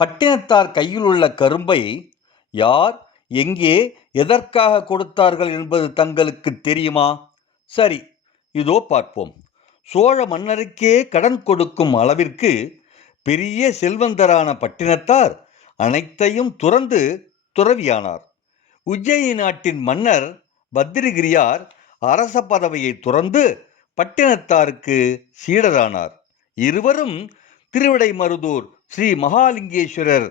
பட்டினத்தார் கையில் உள்ள கரும்பை யார், எங்கே, எதற்காக கொடுத்தார்கள் என்பது தங்களுக்கு தெரியுமா? சரி, இதோ பார்ப்போம். சோழ மன்னருக்கே கடன் கொடுக்கும் அளவிற்கு பெரிய செல்வந்தரான பட்டினத்தார் அனைத்தையும் துறந்து துறவியானார். உஜ்ஜயினி நாட்டின் மன்னர் பத்திரகிரியார் அரச பதவியை துறந்து பட்டினத்தாருக்கு சீடரானார். இருவரும் திருவிடைமருதூர் ஸ்ரீ மகாலிங்கேஸ்வரர்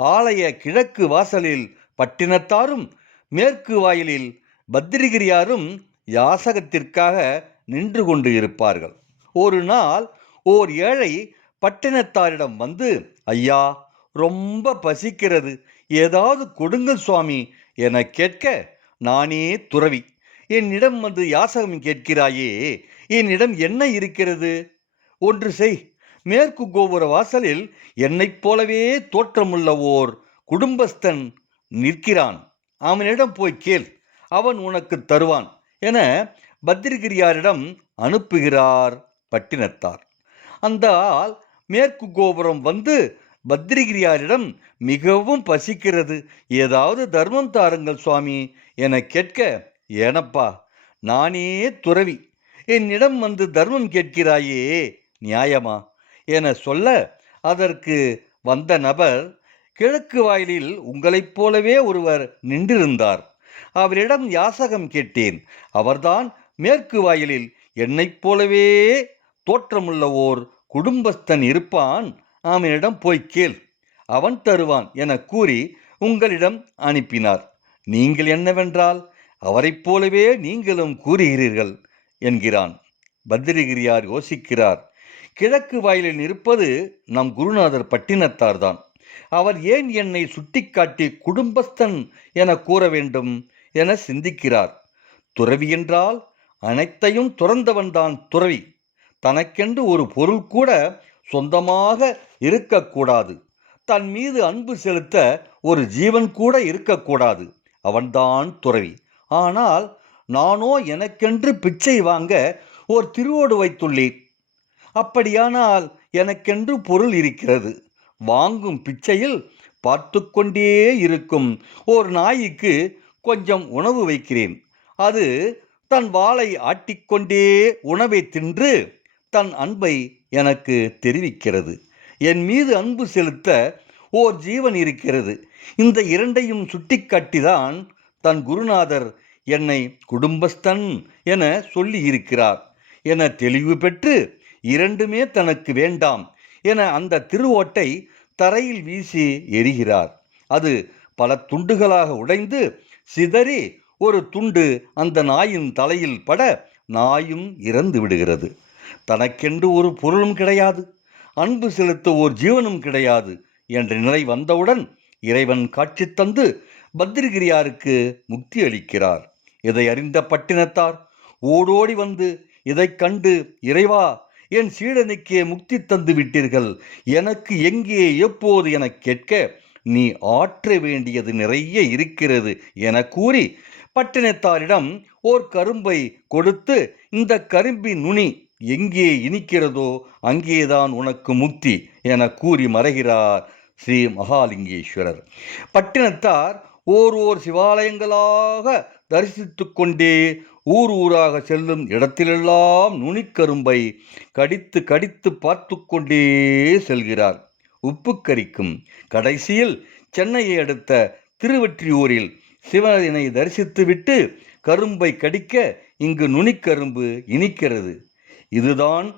ஆலய கிழக்கு வாசலில் பட்டினத்தாரும் மேற்கு வாயிலில் பத்திரகிரியாரும் யாசகத்திற்காக நின்று கொண்டு இருப்பார்கள். ஒரு நாள் ஓர் ஏழை பட்டினத்தாரிடம் வந்து, ஐயா, ரொம்ப பசிக்கிறது, ஏதாவது கொடுங்கள் சுவாமி என கேட்க, நானே துறவி, என்னிடம் வந்து யாசகம் கேட்கிறாயே, என்னிடம் என்ன இருக்கிறது? ஒன்று செய், மேற்கு கோபுர வாசலில் என்னைப் போலவே தோற்றமுள்ள ஓர் குடும்பஸ்தன் நிற்கிறான், அவனிடம் போய் கேள், அவன் உனக்கு தருவான் என பத்திரகிரியாரிடம் அனுப்புகிறார் பட்டினத்தார். அந்த ஆள் மேற்கு கோபுரம் வந்து பத்திரகிரியாரிடம், மிகவும் பசிக்கிறது, ஏதாவது தர்மம் தாருங்கள் சுவாமி என கேட்க, ஏனப்பா, நானே துறவி, என்னிடம் வந்து தர்மம் கேட்கிறாயே, நியாயமா என சொல்ல, அதற்கு வந்த நபர், கிழக்கு வாயிலில் உங்களைப் போலவே ஒருவர் நின்றிருந்தார், அவரிடம் யாசகம் கேட்டேன், அவர்தான் மேற்கு வாயிலில் என்னைப் போலவே தோற்றமுள்ள ஓர் குடும்பஸ்தன் இருப்பான், அவனிடம் போய் கேள், அவன் தருவான் என கூறி உங்களிடம் அனுப்பினார். நீங்கள் என்னவென்றால் அவரைப் போலவே நீங்களும் கூறுகிறீர்கள் என்கிறான். பத்திரகிரியார் யோசிக்கிறார். கிழக்கு வாயிலில் இருப்பது நம் குருநாதர் பட்டினத்தார் தான். அவர் ஏன் என்னை சுட்டிக்காட்டி குடும்பஸ்தன் என கூற வேண்டும் என சிந்திக்கிறார். துறவி என்றால் அனைத்தையும் துறந்தவன்தான் துறவி. தனக்கென்று ஒரு பொருள் கூட சொந்தமாக இருக்கக்கூடாது. தன் மீது அன்பு செலுத்த ஒரு ஜீவன் கூட இருக்கக்கூடாது. அவன்தான் துறவி. ஆனால் நானோ எனக்கென்று பிச்சை வாங்க ஒரு திருவோடு வைத்துள்ளேன். அப்படியானால் எனக்கென்று பொருள் இருக்கிறது. வாங்கும் பிச்சையில் பார்த்து கொண்டே இருக்கும் ஒரு நாய்க்கு கொஞ்சம் உணவு வைக்கிறேன். அது தன் வாளை ஆட்டிக்கொண்டே உணவை தின்று தன் அன்பை எனக்கு தெரிவிக்கிறது. என் மீது அன்பு செலுத்த ஓர் ஜீவன் இருக்கிறது. இந்த இரண்டையும் சுட்டிக்காட்டிதான் தன் குருநாதர் என்னை குடும்பஸ்தன் என சொல்லி இருக்கிறார் என தெளிவு பெற்று, இரண்டுமே தனக்கு வேண்டாம் என அந்த திருவோட்டை தரையில் வீசி எறிகிறார். அது பல துண்டுகளாக உடைந்து சிதறி ஒரு துண்டு அந்த நாயின் தலையில் பட நாயும் இறந்து விடுகிறது. தனக்கென்று ஒரு பொருளும் கிடையாது, அன்பு செலுத்த ஓர் ஜீவனும் கிடையாது என்ற நிலை வந்தவுடன் இறைவன் காட்சி தந்து பத்திரகிரியாருக்கு முக்தி அளிக்கிறார். இதை அறிந்த பட்டினத்தார் ஓடோடி வந்து, இதை கண்டு, இறைவா, என் சீடனுக்கே முக்தி தந்து விட்டீர்கள், எனக்கு எங்கே, எப்போது என கேட்க, நீ ஆற்ற வேண்டியது நிறைய இருக்கிறது என கூறி பட்டினத்தாரிடம் ஓர் கரும்பை கொடுத்து, இந்த கரும்பின் நுனி எங்கே இனிக்கிறதோ அங்கேதான் உனக்கு முக்தி என கூறி மறைகிறார் ஸ்ரீ மகாலிங்கேஸ்வரர். பட்டினத்தார் ஓர் சிவாலயங்களாக தரிசித்து கொண்டே ஊர் ஊராக செல்லும் இடத்திலெல்லாம் நுனிக்கரும்பை கடித்து கடித்து பார்த்து கொண்டே செல்கிறார். உப்பு கரிக்கும். கடைசியில் சென்னையை அடுத்த திருவெற்றியூரில் சிவனை தரிசித்துவிட்டு கரும்பை கடிக்க, இங்கு நுனிக்கரும்பு இனிக்கிறது, இதுதான்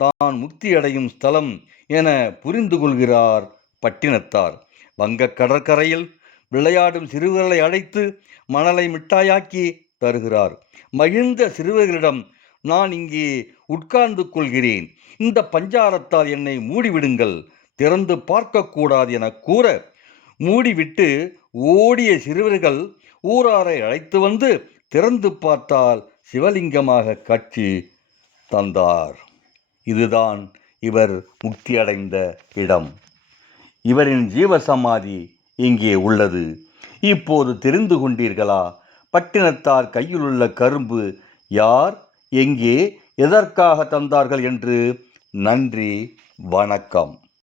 தான் முக்தியடையும் ஸ்தலம் என புரிந்து கொள்கிறார் பட்டினத்தார். வங்க கடற்கரையில் விளையாடும் சிறுவர்களை அழைத்து மணலை மிட்டாயாக்கி தருகிறார். மகிழ்ந்த சிறுவர்களிடம், நான் இங்கே உட்கார்ந்து கொள்கிறேன், இந்த பஞ்சாரத்தால் என்னை மூடிவிடுங்கள், திறந்து பார்க்கக்கூடாது என கூற, மூடிவிட்டு ஓடிய சிறுவர்கள் ஊராரை அழைத்து வந்து திறந்து பார்த்தால் சிவலிங்கமாக காட்சி தந்தார். இதுதான் இவர் முக்தியடைந்த இடம். இவரின் ஜீவசமாதி இங்கே உள்ளது. இப்போது தெரிந்து கொண்டீர்களா? பட்டினத்தார் கையிலுள்ள கரும்பு யார், எங்கே, எதற்காக தந்தார்கள் என்று. நன்றி, வணக்கம்.